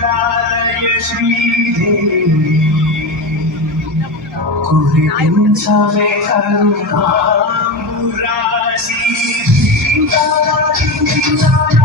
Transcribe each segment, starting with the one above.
Same kalma murasi, dara dindara.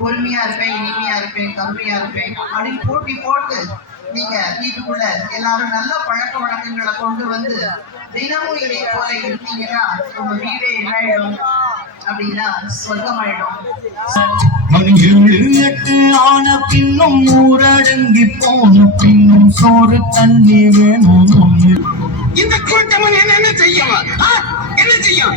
பொறுமையா இருப்பேன் இனிமையா இருப்பேன் கம்மியா இருப்பேன். அப்படின்னு போட்டி போட்டு நீங்க வீட்டுக்குள்ள எல்லாரும் நல்ல பழக்க வழக்கங்களை கொண்டு வந்து தினமும் இதே போல இருந்தீங்கன்னா உங்க வீடே என்ன ஆயிடும் அப்படின்னா சொர்க்கமாயிடும். எட்டு ஆன பின்னும் ஊரடங்கி போன பின்னும் சோறு தண்ணி வேணும். இந்த கூட்டம் என்ன என்ன செய்யும்? ஆ? என்ன செய்யும்?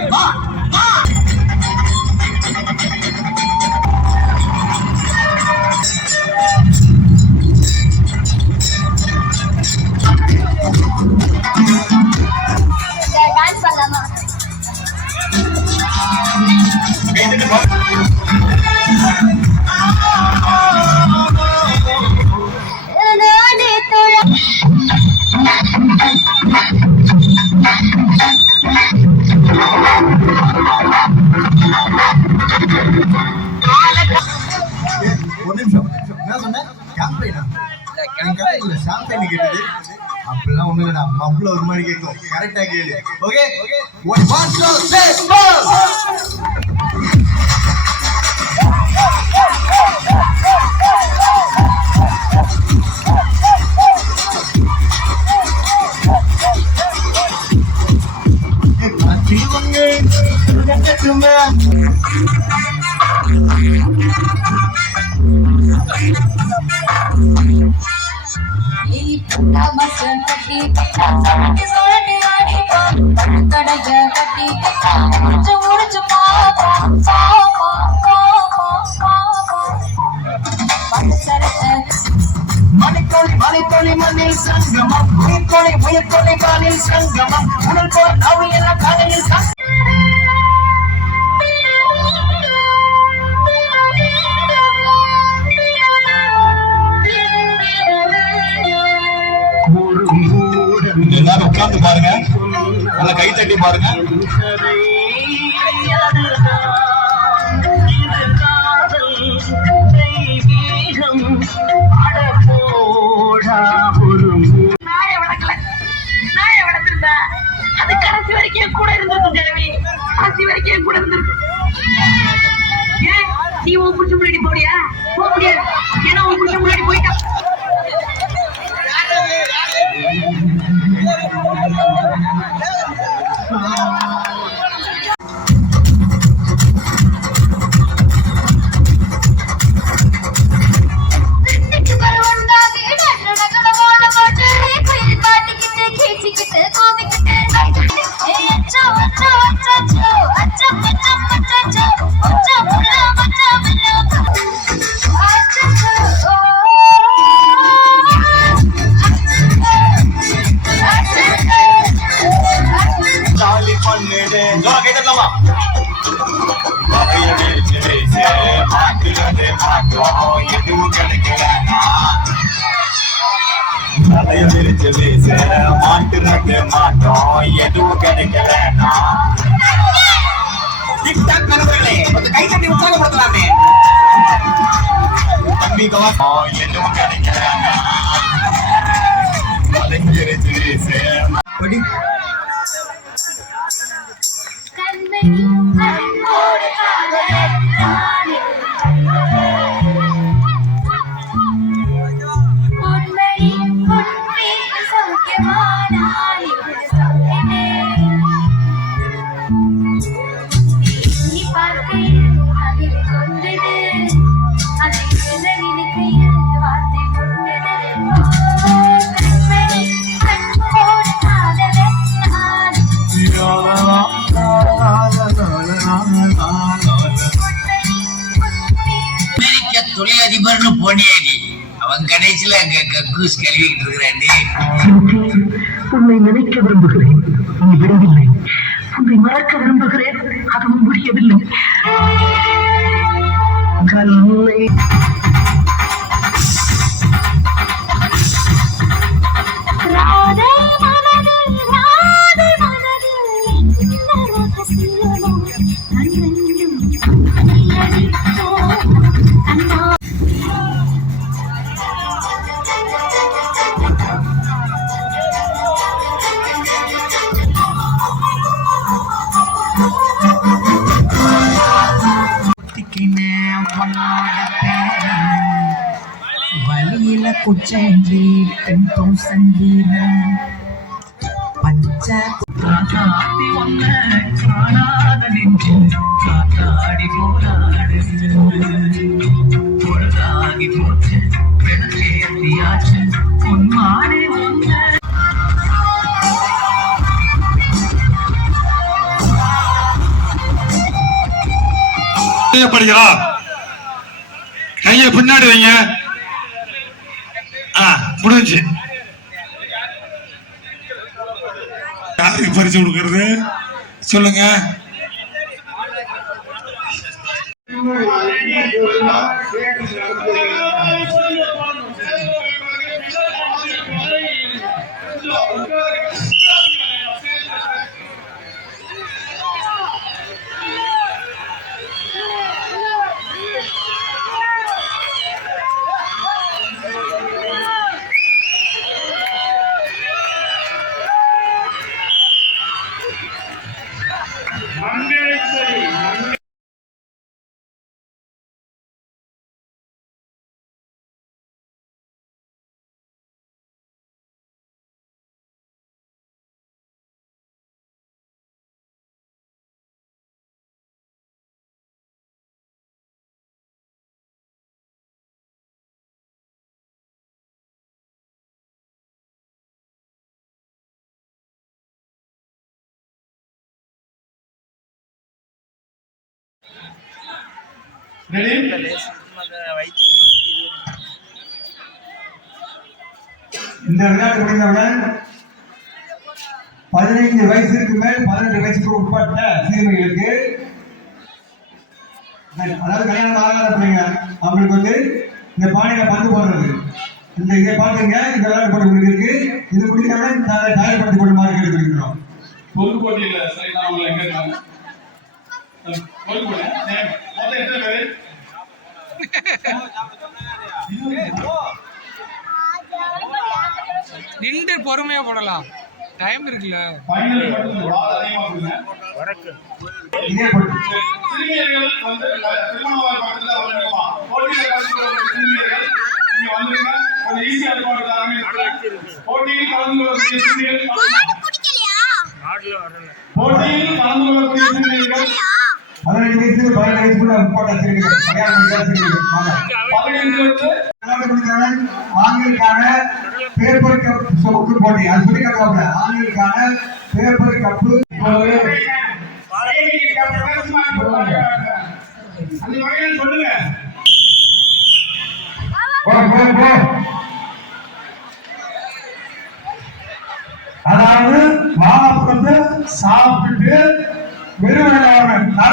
கதைக்குள்ள கேட்டது. அப்படிலாம் ஒண்ணு இல்லடா. மப்ள ஒரு மாதிரி கேட்கும். கரெக்டா கேளு. ஓகே ஒன் பாஸ்லோ Thank you. உயிர்த்தொழி காலில் சங்கமம் உடல் போல் அவை எல்லாம் காலையில் சங்கமம் எல்லாரும் உட்கார்ந்து பாருங்க. நல்லா கை தட்டி பாருங்க. மாட்டுறது மாட்டோம், எதுவும் கிடைக்கலனா. டிக்டாக் நண்பர்களே கொஞ்சம் கை தட்டி உற்சாகப்படுத்தலாமே தம்பி கவா, எதுவும் கிடைக்கலனா. வலையை தொழிலதிபர்னு போனியாடி அவன் கடைசியில அங்க கக்கூஸ் கழுவிக்கிட்டு இருக்கிறாண்டி உன்னை நினைக்க விரும்புகிறேன். நீ விடவில்லை உன்னை மறக்க விரும்புகிறேன். அதுவும் முடியவில்லை. கல்லை டென் தௌசண்ட் பச்சை காத்தாடி ஒன்ன காணாத காத்தாடி பொழுதாகி போச்சு விளக்கேற்றியாச்சு பொன்மாடி ஒன்ன செய்யப்படுகிறா கையை பின்னாடி வைங்க முடிஞ்சு யாருக்கு பரிசு கொடுக்கறது? சொல்லுங்க. இந்த விளையாட்டு முடிந்தவுடன் பதினைந்து வயசுக்கு மேல் பதினெட்டு வயசுக்கு உட்பட்ட சிறுமிகளுக்கு அதாவது கல்யாணம் ஆகாத பிள்ளைங்க அவங்களுக்கு வந்து இந்த பானையில பந்து போடுறது. இந்த இதை பார்த்துங்க இந்த விளையாட்டு போட்டு இருக்கு இது முடிந்தவுடன் இந்த தயார்படுத்திக் கொள்ளுமாறு கேட்டுக்கொள்கிறோம் பொது போட்டியில சரி நான் உங்களை எங்க இருக்காங்க நின்று பொறுமையா போடலாம். டைம் இருக்குல்ல. போட்டியில் கலந்து கொள்ளக்கூடிய பதினெட்டு வயசு பதினெட்டு வயசுக்குள்ள விளையாட்டு முடிந்தவுடன் ஆண்களுக்கான பேப்பர் கப் சொப்பு போட்டி அது சொல்லி காட்டுவாங்க ஆண்களுக்கான பேப்பர் கப்பு அந்த வகையில் சொல்லுங்க. அதாவது வாழைப்பழத்தை சாப்பிட்டு வெறும் வரணும்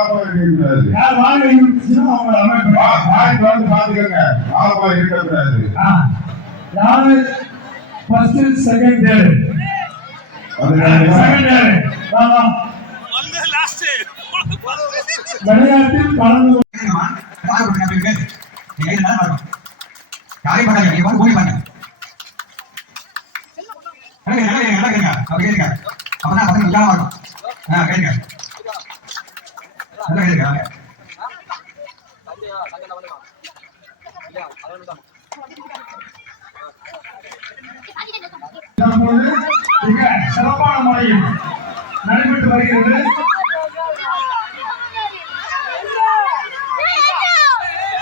நல்லா தெரிஞ்சீங்க வாழைப்பழத்தை சாப்பிட்டு வேற சொல்லிடுங்க. வெறும் சாப்பிடுங்க யார் வாங்க இருந்துச்சுன்னா அவங்கள அமைப்பு யாரு ஃபர்ஸ்ட் செகண்ட் தேர்ட் விளையாட்டில் கலந்து யாரையும் பண்ணாங்க நீங்க போய் பாருங்க கேளுங்க. அப்பதான் பசங்க இருக்கும். கேளுங்க. நல்லா கேளுங்க, மிக சிறப்பான முறையில் நடைபெற்று வருகிறது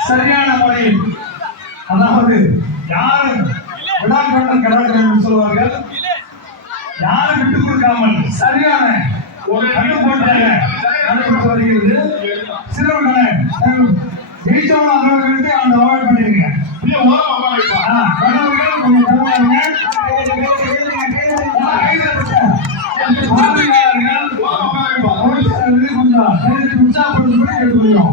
சரியான முறையில் அதாவது யாரும் விழாக்கண்ணன் கடற்கரை என்று சொல்வார்கள். யாரும் விட்டுக் கொடுக்காமல் சரியான ஒரு கட்டுப்பாட்டாக நடைபெற்று வருகிறது சிறுவர்களை ஜெயிச்சவங்க அவர்களுக்கு அந்த அவாய்ட் பண்ணிருங்க. கொஞ்சம்